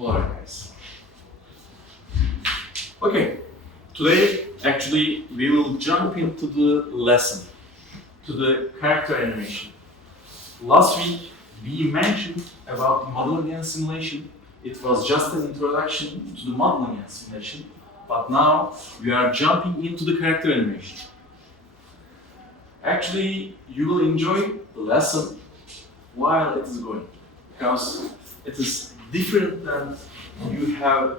Alright guys. Okay, today actually we will jump into the lesson, to the character animation. Last week we mentioned about modeling and simulation. It was just an introduction to the modeling and simulation, but now we are jumping into the character animation. Actually, you will enjoy the lesson while it is going, because it is different than you have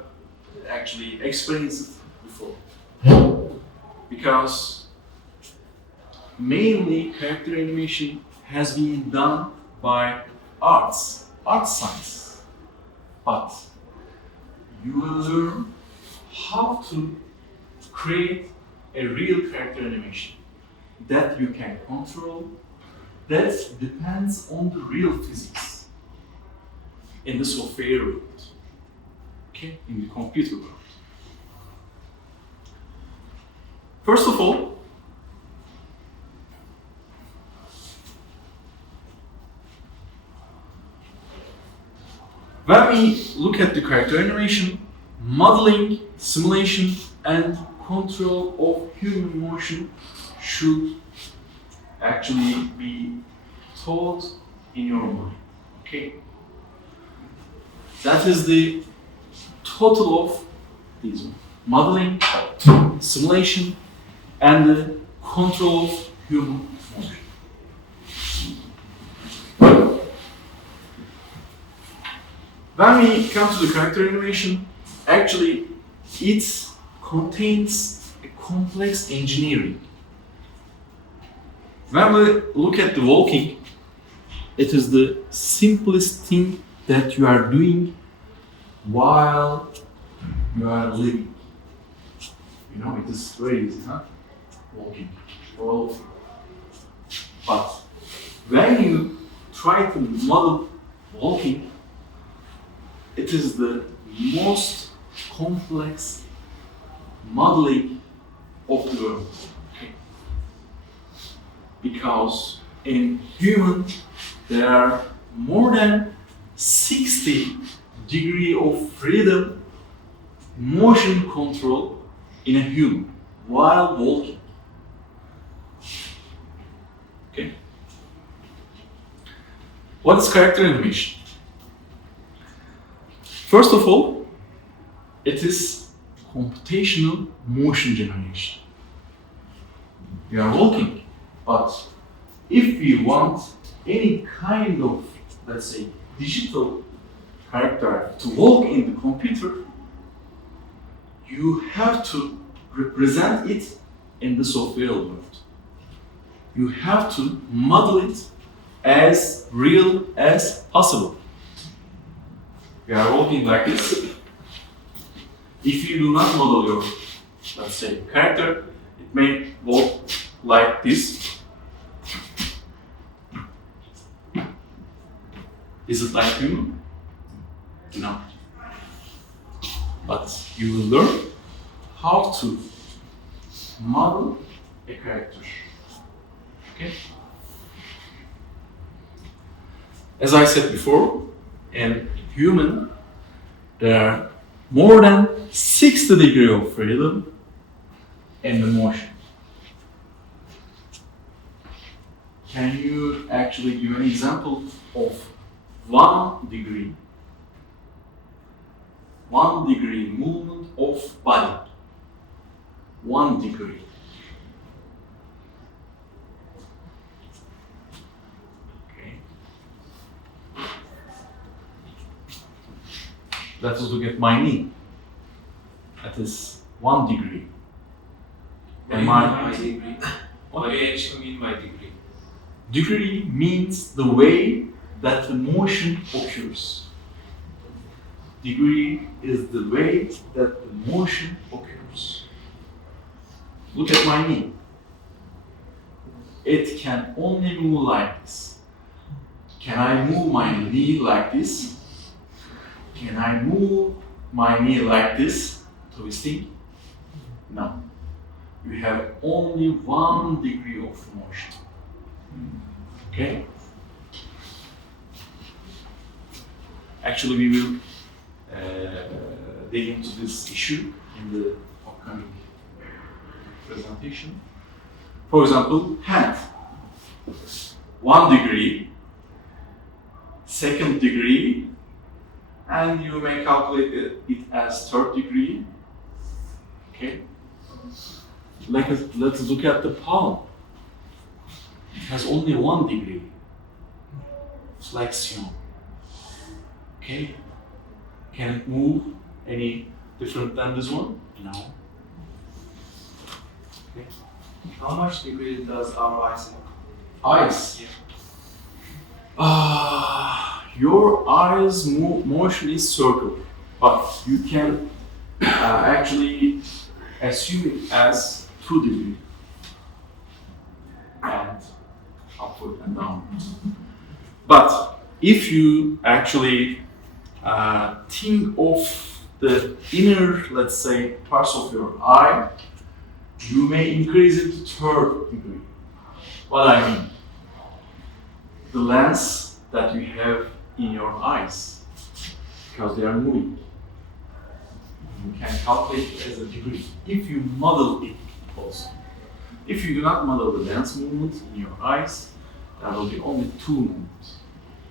actually experienced before. Because mainly character animation has been done by art science. But you will learn how to create a real character animation that you can control, that depends on the real physics in the software world, okay, in the computer world. First of all, when we look at the character animation, modeling, simulation, and control of human motion should actually be taught in your mind, okay? That is the total of these ones. Modeling, simulation, and the control of human motion. When we come to the character animation, actually it contains a complex engineering. When we look at the walking, it is the simplest thing that you are doing while you are living. You know, it is very easy, huh? Walking. Well, but when you try to model walking, it is the most complex modeling of the world. Okay. Because in human, there are more than 60 degrees of freedom motion control in a human while walking. Okay. What is character animation? First of all, it is computational motion generation. We are walking, but if we want any kind of, let's say, digital character to walk in the computer, you have to represent it in the software world. You have to model it as real as possible. We are walking like this. If you do not model your, let's say, character, it may walk like this. Is it like human? No. But you will learn how to model a character. Okay? As I said before, in human, there are more than 60 degrees of freedom in the motion. Can you actually give an example of 1 degree? 1 degree movement of body. 1 degree. Let us look at my knee. That is 1 degree. And my degree. What do you actually mean by degree? Degree means the way that the motion occurs. Degree is the way that the motion occurs. Look at my knee. It can only move like this. Can I move my knee like this? Can I move my knee like this, twisting? No. You have only 1 degree of motion. Okay? Actually, we will dig into this issue in the upcoming presentation. For example, hand. 1 degree, second degree, and you may calculate it as third degree. Okay. Let's look at the palm. It has only 1 degree flexion. Okay. Can it move any different than this one? No. Okay. How much degree does our eyes have? Eyes. Yeah. Your eyes motion is circular, but you can actually assume it as 2 degree and upward and downward. But if you actually think of the inner, let's say, parts of your eye, you may increase it to third degree. What I mean? The lens that you have in your eyes, because they are moving. You can calculate it as a degree if you model it also. If you do not model the lens movement in your eyes, there will be only 2 movements.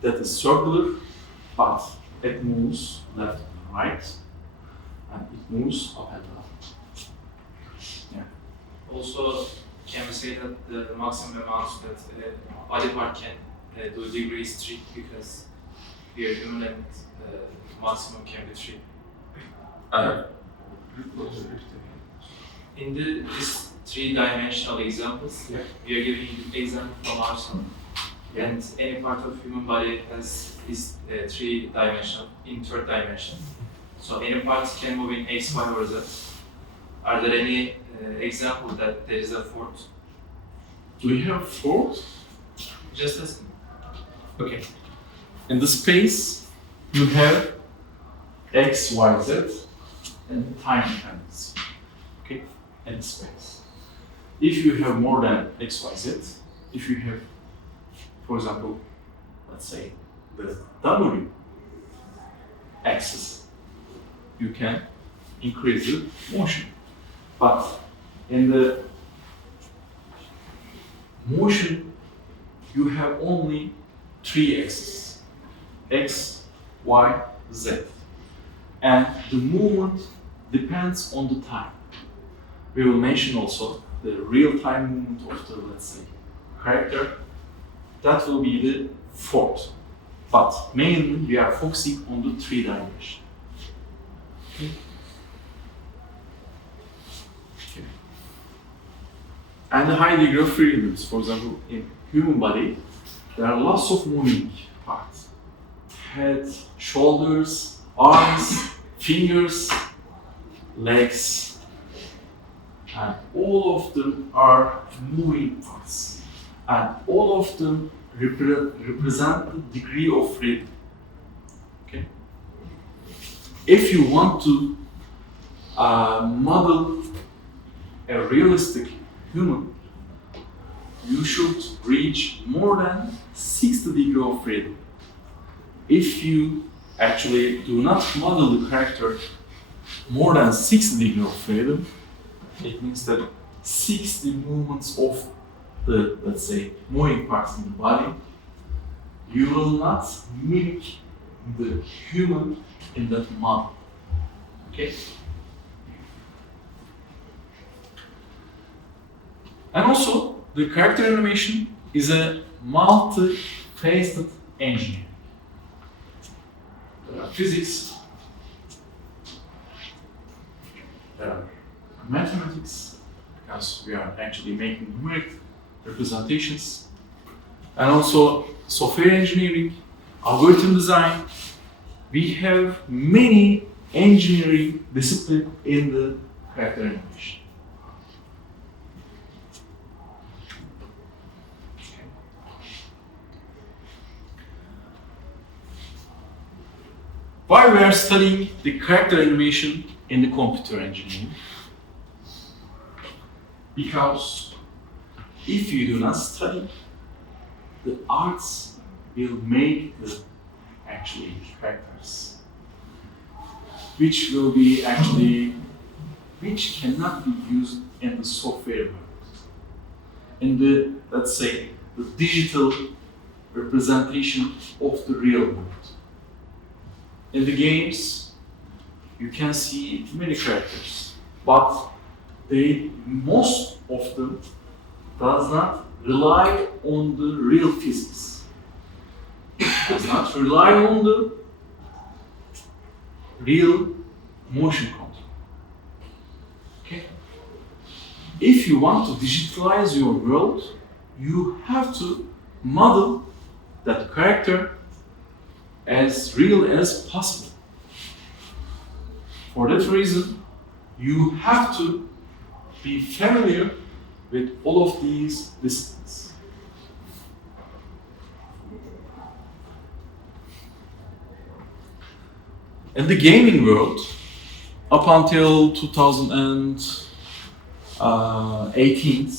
That is circular, but it moves left and right, and it moves up and down. Yeah. Also, can we say that the maximum amount that body part can do degree is 3 because we are human and maximum can be 3. In this 3-dimensional examples, Yeah. we are giving example from ourselves. Yeah. And any part of human body is 3-dimensional in third dimension. So any part can move in X, Y, or Z. Are there any example that there is a fourth? Do we have 4? Just as Okay. In the space, you have X, Y, Z, and time dependency. Okay, in space. If you have more than X, Y, Z, if you have, for example, let's say the W axis, you can increase the motion. But in the motion, you have only 3 axes, X, Y, Z. And the movement depends on the time. We will mention also the real-time movement of the, let's say, character. That will be the 4th. But mainly we are focusing on the 3 dimension. Okay. Okay. And the high degree of freedoms. For example, in human body, there are lots of moving parts. Head, shoulders, arms, fingers, legs, and all of them are moving parts. And all of them represent the degree of freedom. Okay? If you want to model a realistic human, you should reach more than 60 degrees of freedom. If you actually do not model the character more than 60 degrees of freedom, it means that 60 movements of the, let's say, moving parts in the body, you will not mimic the human in that model. Okay? And also, the character animation is a multi-faceted engineering. There are physics, there are mathematics, because we are actually making numeric representations, and also software engineering, algorithm design. We have many engineering disciplines in the character animation. Why we are studying the character animation in the computer engineering? Because if you do not study, the arts will make the actually characters. which will be actually, which cannot be used in the software world. In the, let's say, the digital representation of the real world. In the games, you can see many characters, but they most of them does not rely on the real physics. Does not rely on the real motion control. Okay? If you want to digitalize your world, you have to model that character as real as possible. For that reason, you have to be familiar with all of these disciplines. In the gaming world, up until 2018,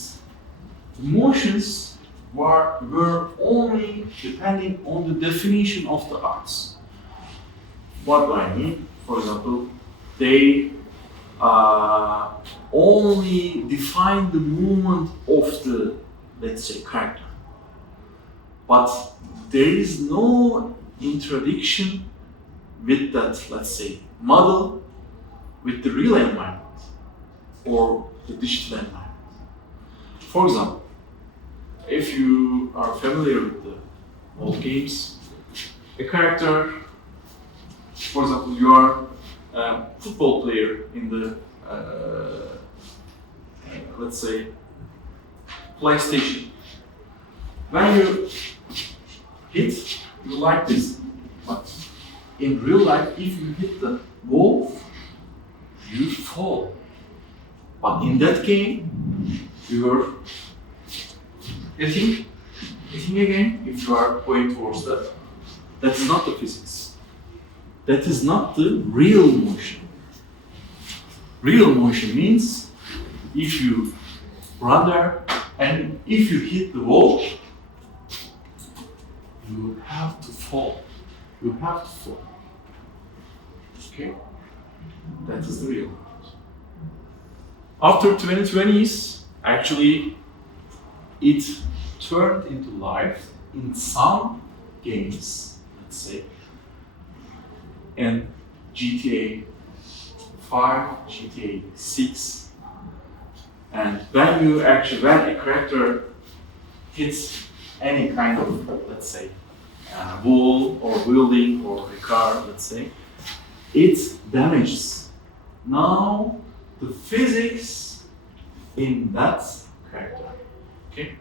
motions were only depending on the definition of the arts. What do I mean? For example, they only define the movement of the, let's say, character. But there is no introduction with that, let's say, model with the real environment or the digital environment. For example, if you are familiar with the old games, a character, for example, you are a football player in the, let's say, PlayStation. When you hit, you like this, but in real life, if you hit the wall, you fall. But in that game, you are hitting again if you are going towards that. That is not the physics. That is not the real motion. Real motion means if you run there and if you hit the wall, you have to fall. You have to fall. Okay? That is the real world. After 2020s, actually, it turned into life in some games, let's say, in GTA 5, GTA 6, and when a character hits any kind of, let's say, wall or building or a car, let's say, it damages. Now the physics in that character. Okay?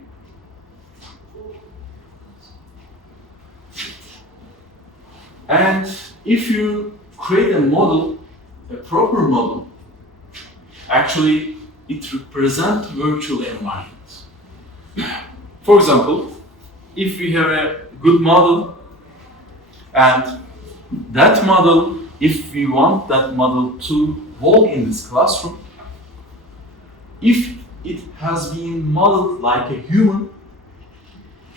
And if you create a model, a proper model, actually it represents virtual environments. For example, if we have a good model and that model, if we want that model to walk in this classroom, if it has been modeled like a human,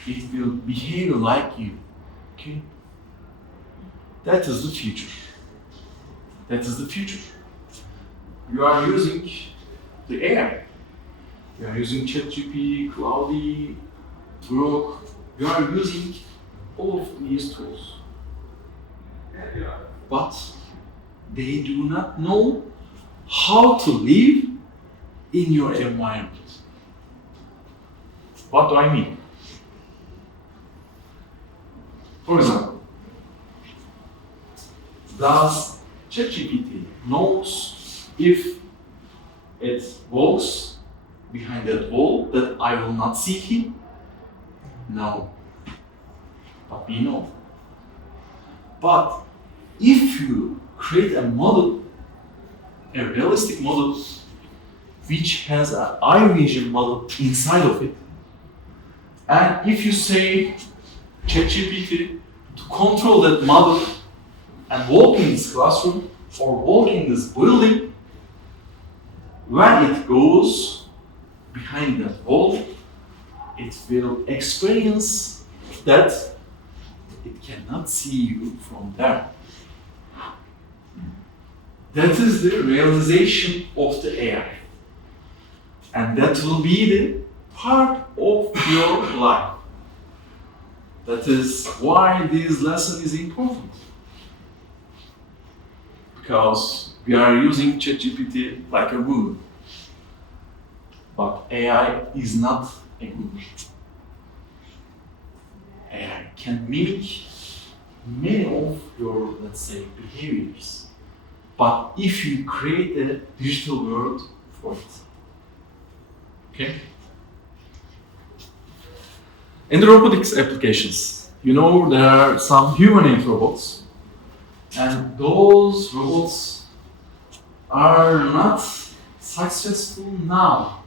it will behave like you. Okay? That is the future. That is the future. You are using the AI. You are using ChatGPT, Cloudy, Grok. You are using all of these tools. But they do not know how to live in your environment. What do I mean? For example, does ChatGPT knows if it walks behind that wall that I will not see him? No. But we know. But if you create a model, a realistic model, which has an eye vision model inside of it, and if you say ChatGPT to control that model and walk in this classroom or walk in this building, when it goes behind that wall, it will experience that it cannot see you from there. That is the realization of the AI. And that will be the part of your life. That is why this lesson is important. Because we are using ChatGPT like a Google. But AI is not a Google. AI can mimic many of your, let's say, behaviors. But if you create a digital world for it. Okay? In the robotics applications, you know there are some humanoid robots, and those robots are not successful now.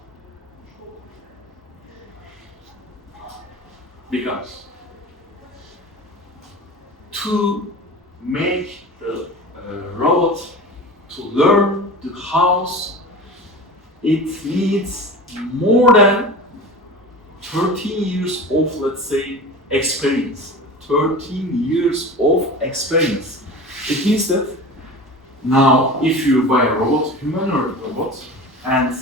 Because to make the robot to learn the house, it needs more than 13 years of, let's say, experience. 13 years of experience. It means that now if you buy a robot, humanoid robot, and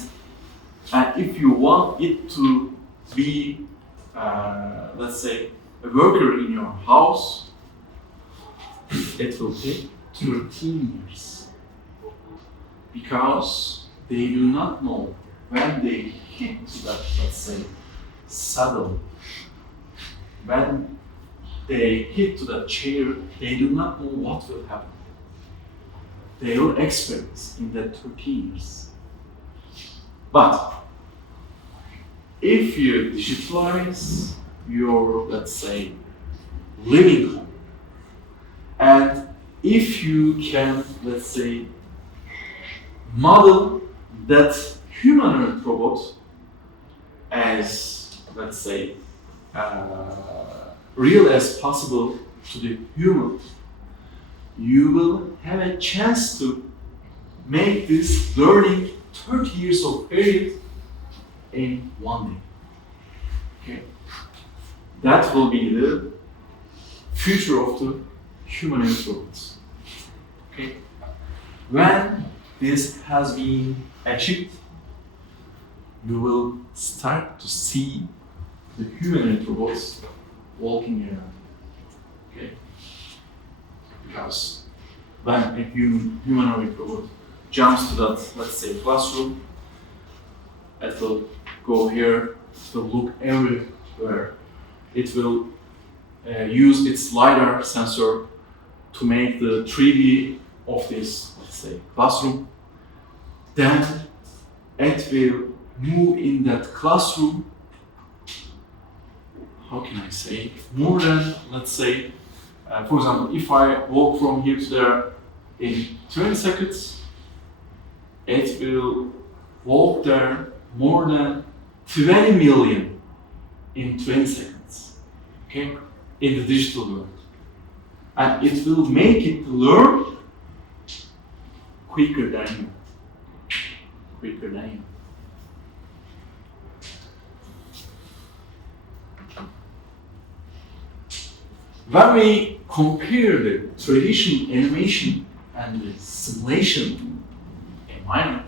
if you want it to be, let's say, a worker in your house, it will take 13 years. Because they do not know when they hit that, let's say, saddle, when they hit to that chair, they do not know what will happen. They are experts in that 13 years. But if you digitalize your, let's say, living home, and if you can, let's say, model that humanoid robot as, let's say, real as possible to the human, you will have a chance to make this learning 30 years of period in one day. Okay? That will be the future of the humanoid robots. Okay? When this has been achieved, you will start to see the humanoid robots walking around. Okay? Because when a humanoid robot jumps to that, let's say, classroom, it will go here, it will look everywhere. It will use its LiDAR sensor to make the 3D of this, let's say, classroom. Then it will move in that classroom, how can I say, more than, let's say, for example, if I walk from here to there in 20 seconds, it will walk there more than 20 million in 20 seconds, okay, in the digital world. And it will make it learn quicker than you. Quicker than you. When we compare the traditional animation and the simulation environment,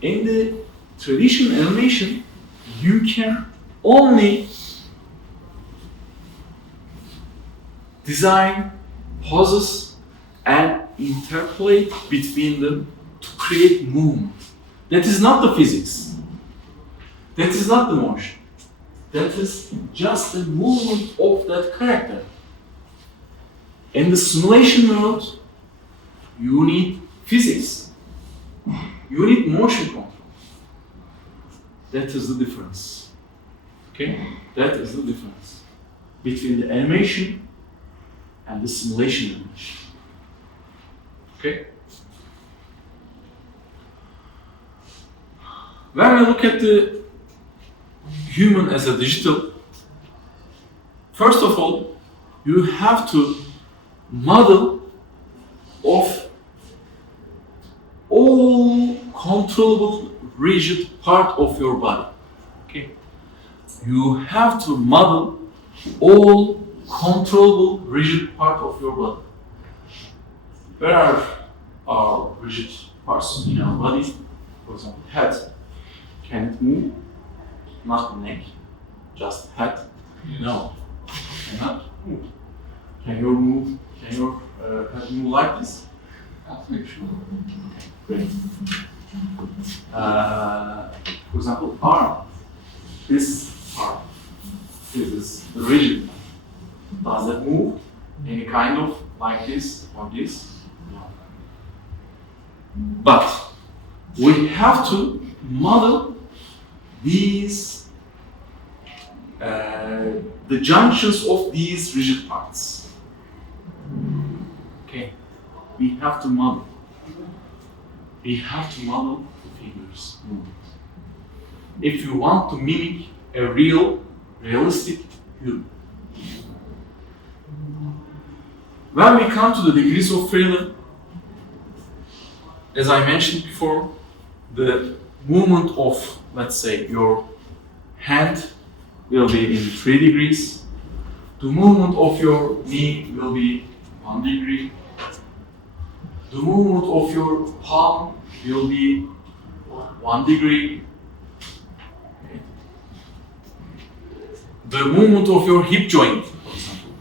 in the traditional animation, you can only design poses and interpolate between them to create movement. That is not the physics. That is not the motion. That is just the movement of that character. In the simulation world, you need physics. You need motion control. That is the difference. Okay? That is the difference between the animation and the simulation animation. Okay? When we look at the human as a digital, first of all, you have to model of all controllable rigid part of your body. Okay? You have to model all controllable rigid part of your body. Where are our rigid parts in our body, for example, head, can it move? Not neck, just head. No, cannot move. Can your head move like this? Great. For example, arm. This arm. This is the rigid. Does it move? Any kind of like this or this? No. But we have to model these the junctions of these rigid parts. Okay, we have to model. We have to model the figures movement. If you want to mimic a realistic human. When we come to the degrees of freedom, as I mentioned before, the movement of, let's say, your hand will be in 3 degrees. The movement of your knee will be 1 degree. The movement of your palm will be 1 degree. The movement of your hip joint, for example,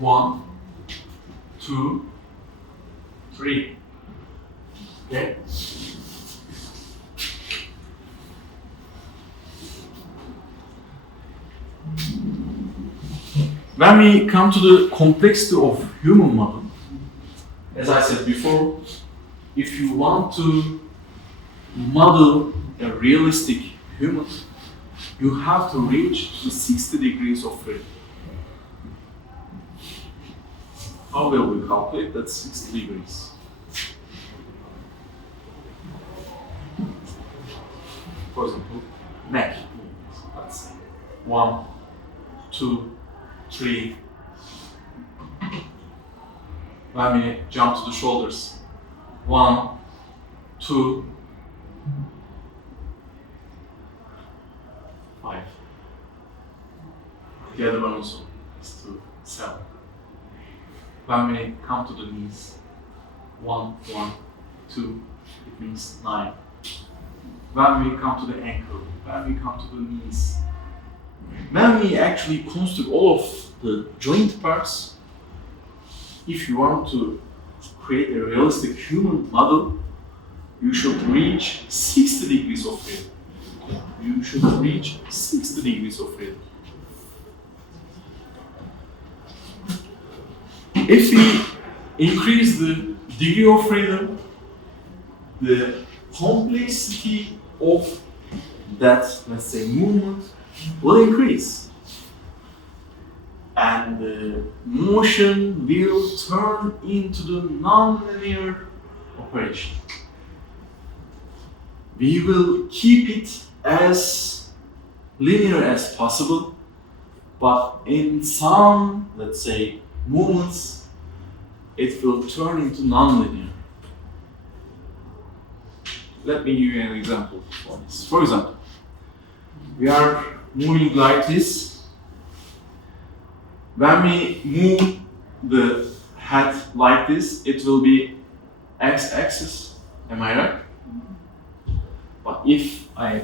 1, 2, 3. Okay? When we come to the complexity of human model, as I said before, if you want to model a realistic human, you have to reach the 60 degrees of freedom. How will we calculate that 60 degrees? For example, neck. Let's say 1, 2, 3. When we jump to the shoulders, 1, 2, 5. The other one also is to 7. When we come to the knees, 1, 1, 2, it means 9. When we come to the ankle, when we come to the knees, when we actually construct all of the joint parts, if you want to create a realistic human model, you should reach 60 degrees of freedom. You should reach 60 degrees of freedom. If we increase the degree of freedom, the complexity of that, let's say, movement will increase. And the motion will turn into the non-linear operation. We will keep it as linear as possible, but in some, let's say, movements, it will turn into non-linear. Let me give you an example for this. For example, we are moving like this. When we move the head like this, it will be x-axis. Am I right? But if I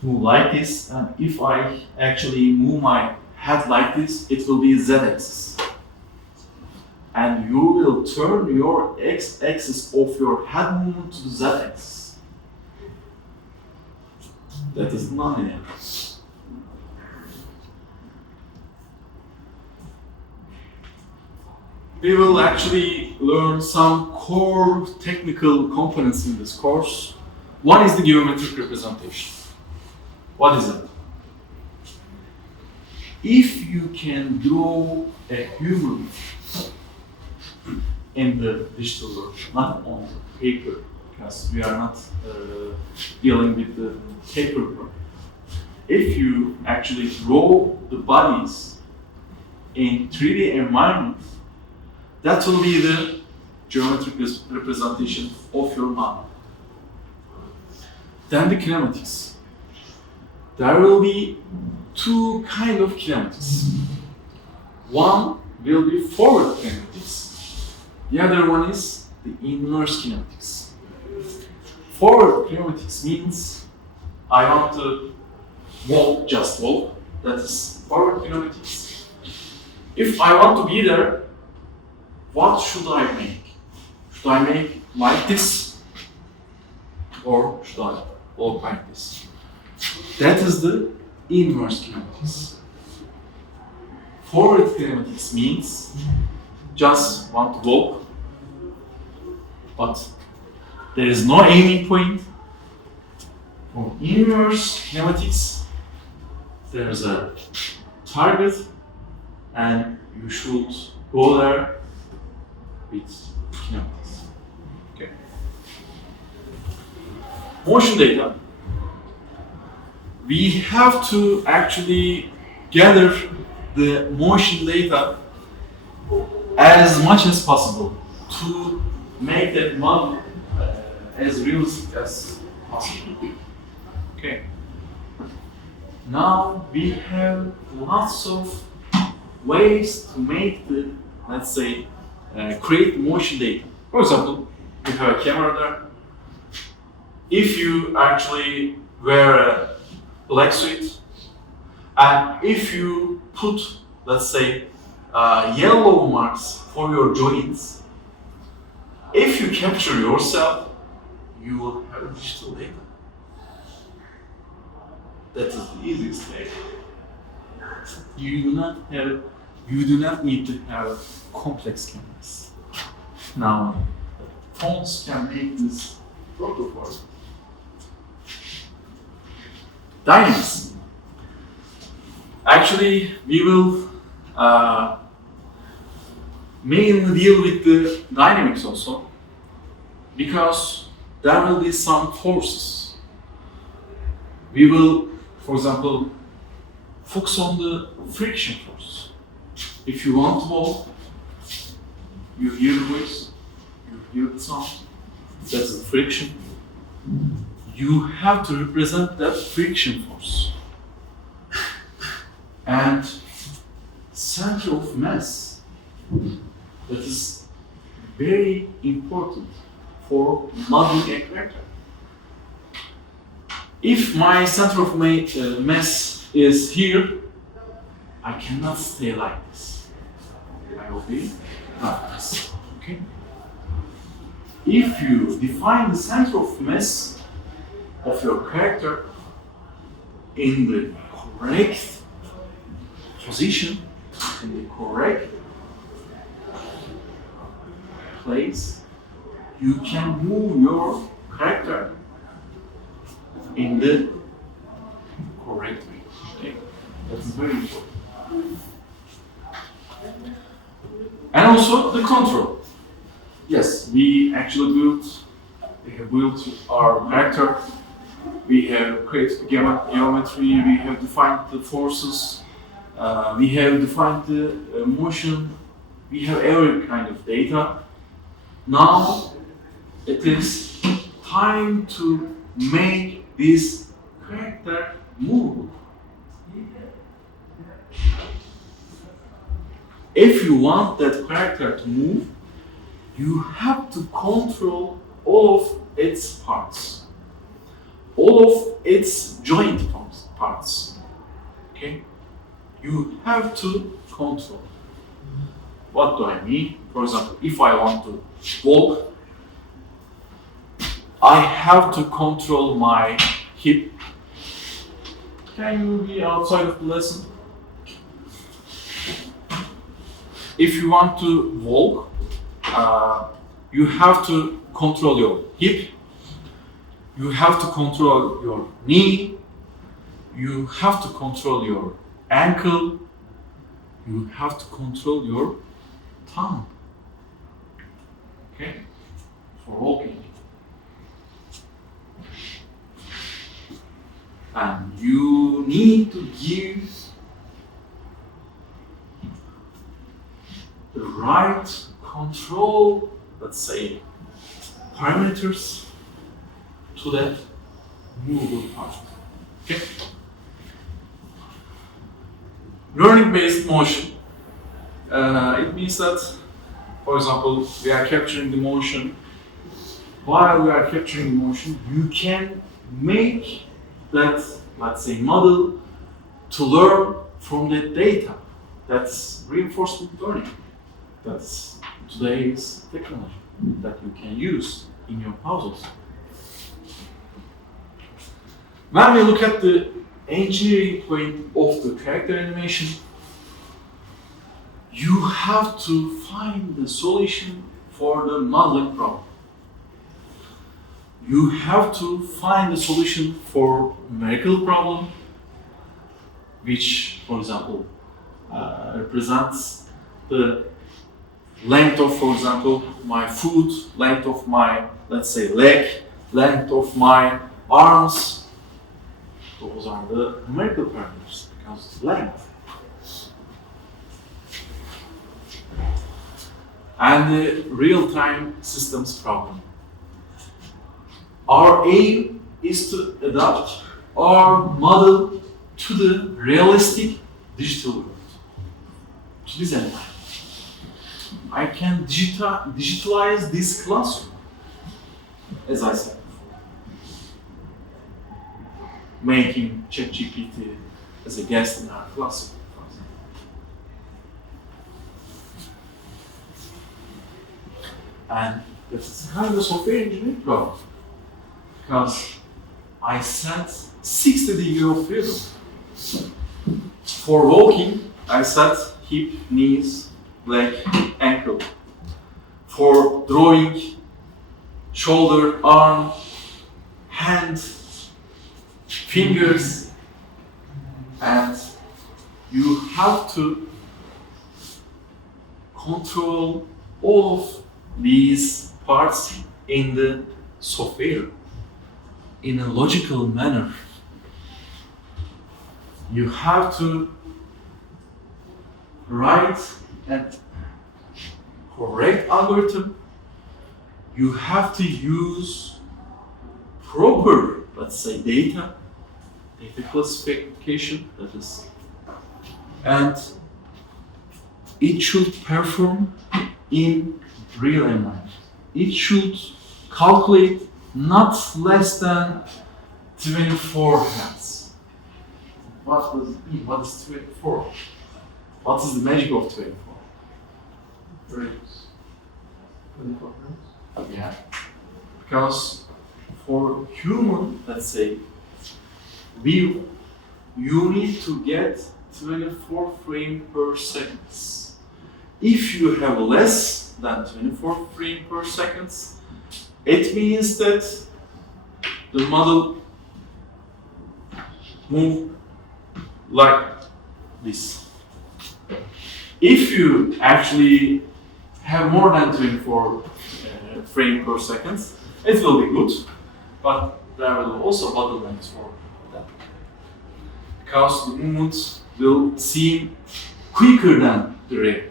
move like this, and if I actually move my head like this, it will be z-axis. And you will turn your x-axis of your head movement to the z-axis. That is non-linear. We will actually learn some core technical components in this course. One is the geometric representation. What is it? If you can draw a human in the digital world, not on paper, because we are not dealing with the paper work. If you actually draw the bodies in 3D environment, that will be the geometric representation of your model. Then the kinematics. There will be two kinds of kinematics. One will be forward kinematics. The other one is the inverse kinematics. Forward kinematics means I want to walk, just walk. That is forward kinematics. If I want to be there, what should I make? Should I make like this? Or should I walk like this? That is the inverse kinematics. Forward kinematics means just want to walk, but there is no aiming point. For inverse kinematics, there is a target and you should go there with kinematics. Okay. Motion data. We have to actually gather the motion data as much as possible to make that model as realistic as possible. Okay. Now we have lots of ways to make the, let's say, create motion data. For example, you have a camera there. If you actually wear a black suit, and if you put, let's say, yellow marks for your joints, if you capture yourself, you will have digital data. That is the easiest way. You do not need to have complex cameras. Now, phones can make this protocol. Dynamics. Actually, we will mainly deal with the dynamics also, because there will be some forces. We will, for example, focus on the friction force. If you want to walk, you hear the voice, you hear the sound, that's the friction. You have to represent that friction force. And center of mass, that is very important for modeling a character. If my center of mass is here, I cannot stay like this. I will be like this. Okay? If you define the center of mass of your character in the correct position, in the correct place, you can move your character in the correct way. Okay? That's very important. And also the control. Yes, we actually have built our character. We have created geometry, we have defined the forces, we have defined the motion, we have every kind of data. Now it is time to make this character move. If you want that character to move, you have to control all of its parts, all of its joint parts. Okay? You have to control. What do I mean? For example, if I want to walk, I have to control my hip. Can you be outside of the lesson? If you want to walk, you have to control your hip, you have to control your knee, you have to control your ankle, you have to control your tongue. Okay? For walking. And you need to give the right control, let's say, parameters to that movable part. Okay? Learning-based motion. It means that for example, we are capturing the motion. While we are capturing the motion, you can make that, let's say, model to learn from that data. That's reinforcement learning. That's today's technology that you can use in your houses. When we look at the engineering point of the character animation, you have to find the solution for the modeling problem. You have to find the solution for numerical problem, which, for example, represents the length of, for example, my foot, length of my, let's say, leg, length of my arms. Those are the numerical parameters, because length. And the real-time systems problem. Our aim is to adapt our model to the realistic digital world, to this environment. I can digitalize this classroom, as I said before, making ChatGPT as a guest in our classroom. And this is kind of a software engineering problem, because I set 60 degrees of freedom. For walking, I set hip, knees, leg, ankle. For drawing, shoulder, arm, hand, fingers, and you have to control all of these parts in the software in a logical manner. You have to write a correct algorithm. You have to use proper, let's say, data classification, that is, and it should perform in real environment. It should calculate not less than 24 Hz. What does it mean? What is 24? What is the magic of 24? Frames. 24 frames? Yeah. Because for human, let's say, view, you need to get 24 frames per second. If you have less than 24 frames per second, it means that the model moves like this. If you actually have more than 24 frames per second, it will be good, but there will also bottlenecks for that. Because the movements will seem quicker than the real.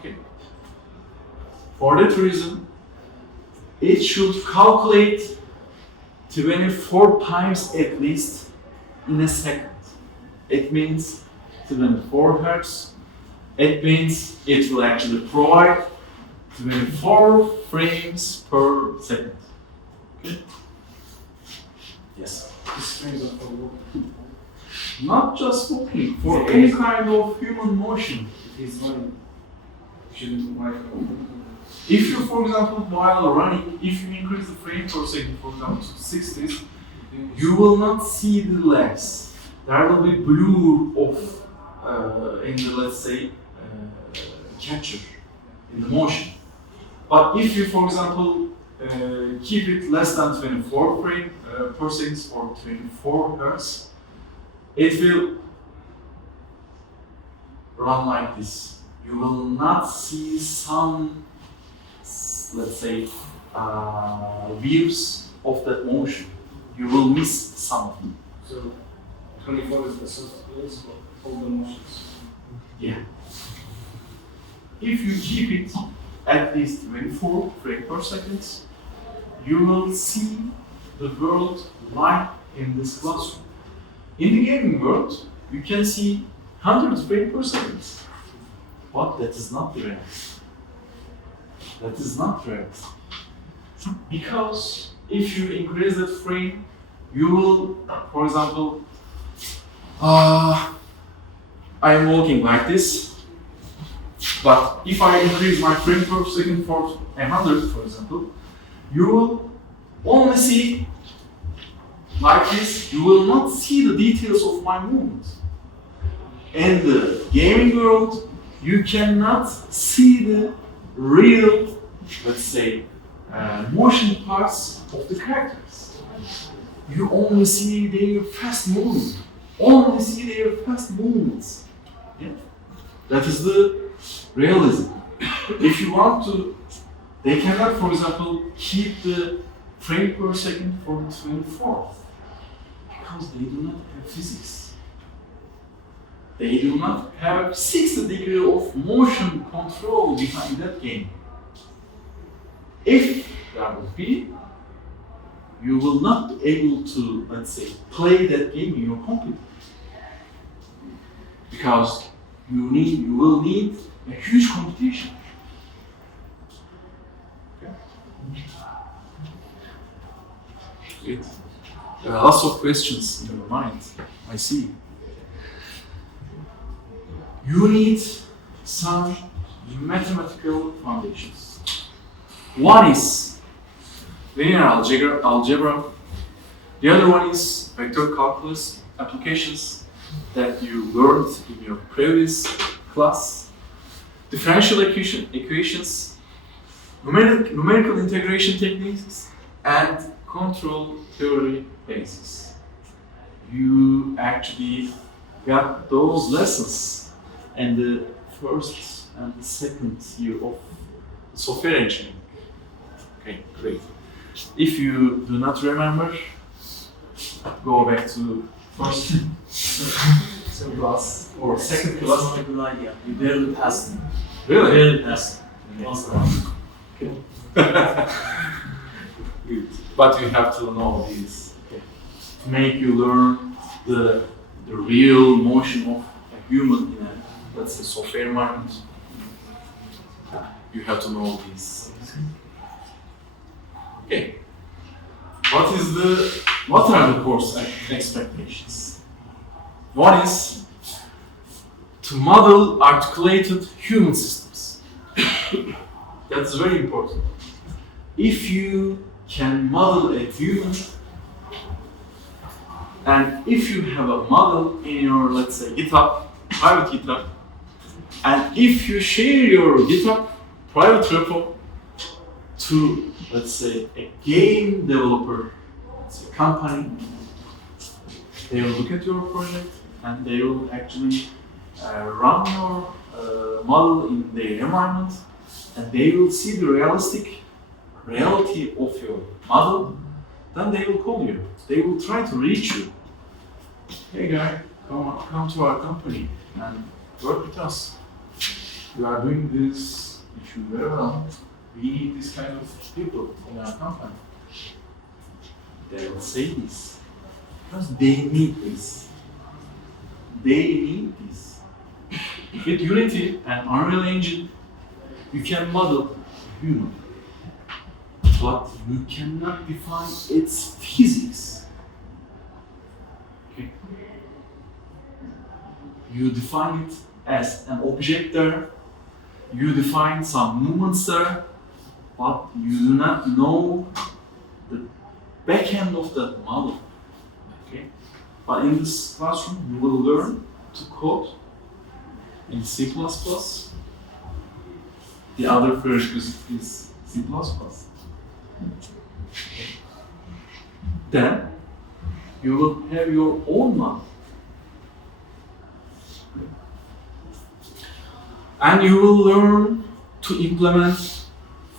Okay. For that reason, it should calculate 24 times at least in a second. It means 24 Hertz. It means it will actually provide 24 frames per second. Okay? Yes. These frames are for walking. Not just walking, for any kind of human motion. If he's running, shouldn't wipe If you, for example, while running, if you increase the frame per second, for example, to 60s, you will not see the legs. There will be blur of in the, let's say, capture in the motion. But if you, for example, keep it less than 24 frames per second or 24 Hertz, it will run like this. You will not see some, let's say, views of that motion. You will miss some of them. So 24 is the soft place for all the motions. Yeah. If you keep it at least 24 frames per second, you will see the world live in this classroom. In the gaming world, you can see 100 frames per second, but that is not the reality. That is not realistic. Because if you increase that frame, you will, for example, I am walking like this, but if I increase my frame per second for 100, for example, you will only see like this, you will not see the details of my movement. In the gaming world, you cannot see the real, let's say, motion parts of the characters. You only see their fast movement. Only see their fast movements. Yeah? That is the realism. If you want to, they cannot, for example, keep the frame per second for the 24th because they do not have physics. They do not have 60 degrees of motion control behind that game. If there would be, you will not be able to, let's say, play that game in your computer. Because you will need a huge computation. Okay. Good. There are lots of questions in your mind, I see. You need some mathematical foundations. One is linear algebra. The other one is vector calculus applications that you learned in your previous class. Differential equations, numerical integration techniques, and control theory basis. You actually got those lessons in the first and the second year of software engineering. Okay, great. If you do not remember, go back to first class or second It's class. not a good idea. You barely passed them. Really? Barely passed them. Okay. Good. But you have to know these to make you learn the real motion of a human in a, let's say, software environment. You have to know these. Okay. What are the course expectations? One is to model articulated human systems. That's very important. If you can model a human, and if you have a model in your, let's say, GitHub, private GitHub, and if you share your GitHub private repo to, let's say, a game developer, let's say, company, they will look at your project and they will actually run your model in their environment, and they will see the reality of your model. Then they will call you. They will try to reach you. Hey guy, come to our company and work with us. You are doing this issue very well. We need this kind of people in our company. They will say this because they need this. They need this. With Unity and Unreal Engine, you can model a human, but you cannot define its physics. Okay? You define it as an object there, you define some movements there, but you do not know the back end of that model. Okay? But in this classroom, you will learn to code in C++. The other prerequisite is C++. Then you will have your own model. And you will learn to implement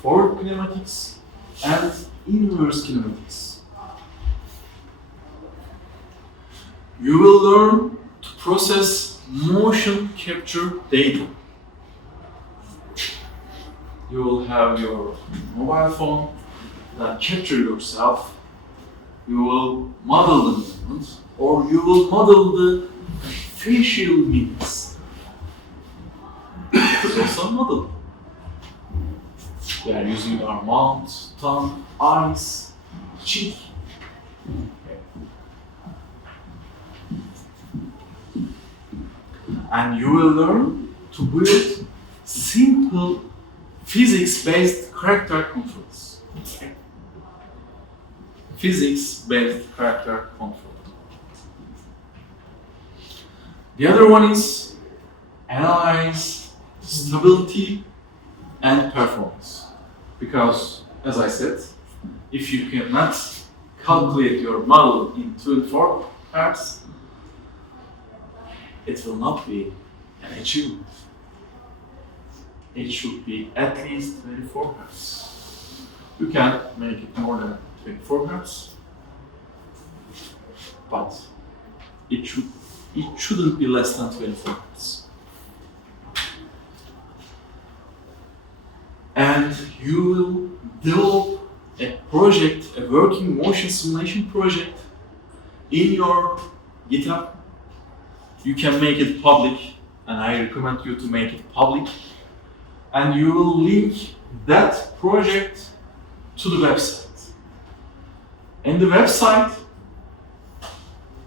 forward kinematics and inverse kinematics. You will learn to process motion capture data. You will have your mobile phone that capture yourself. You will model the movement, or you will model the facial mimics. It's also a model. We are using our mouth, tongue, eyes, cheek. And you will learn to build simple physics-based character controls. Physics-based character control. The other one is analyze stability and performance. Because, as I said, if you cannot calculate your model in 24 Hz, it will not be an achievement. It should be at least 24 Hz. You can make it more than 24 Hz, but it shouldn't be less than 24 Hz. And you will develop a project, a working motion simulation project in your GitHub. You can make it public, and I recommend you to make it public. And you will link that project to the website. And the website,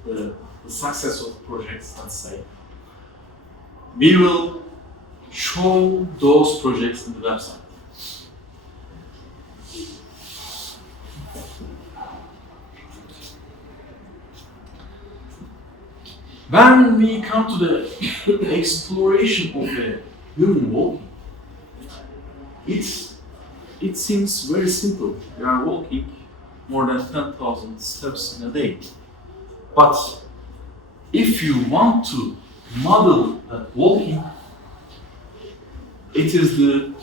the success of projects, let's say, we will show those projects in the website. When we come to the exploration of the human walking, it seems very simple. We are walking more than 10,000 steps in a day. But if you want to model that walking, it is the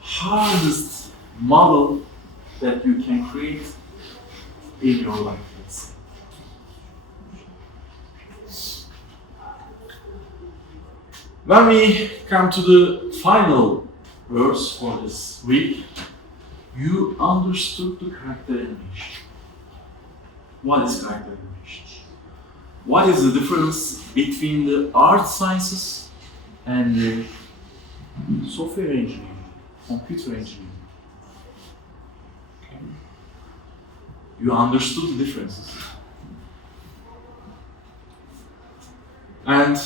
hardest model that you can create in your life. When we come to the final verse for this week, you understood the character animation. What is character animation? What is the difference between the art sciences and the software engineering, computer engineering? Okay. You understood the differences. And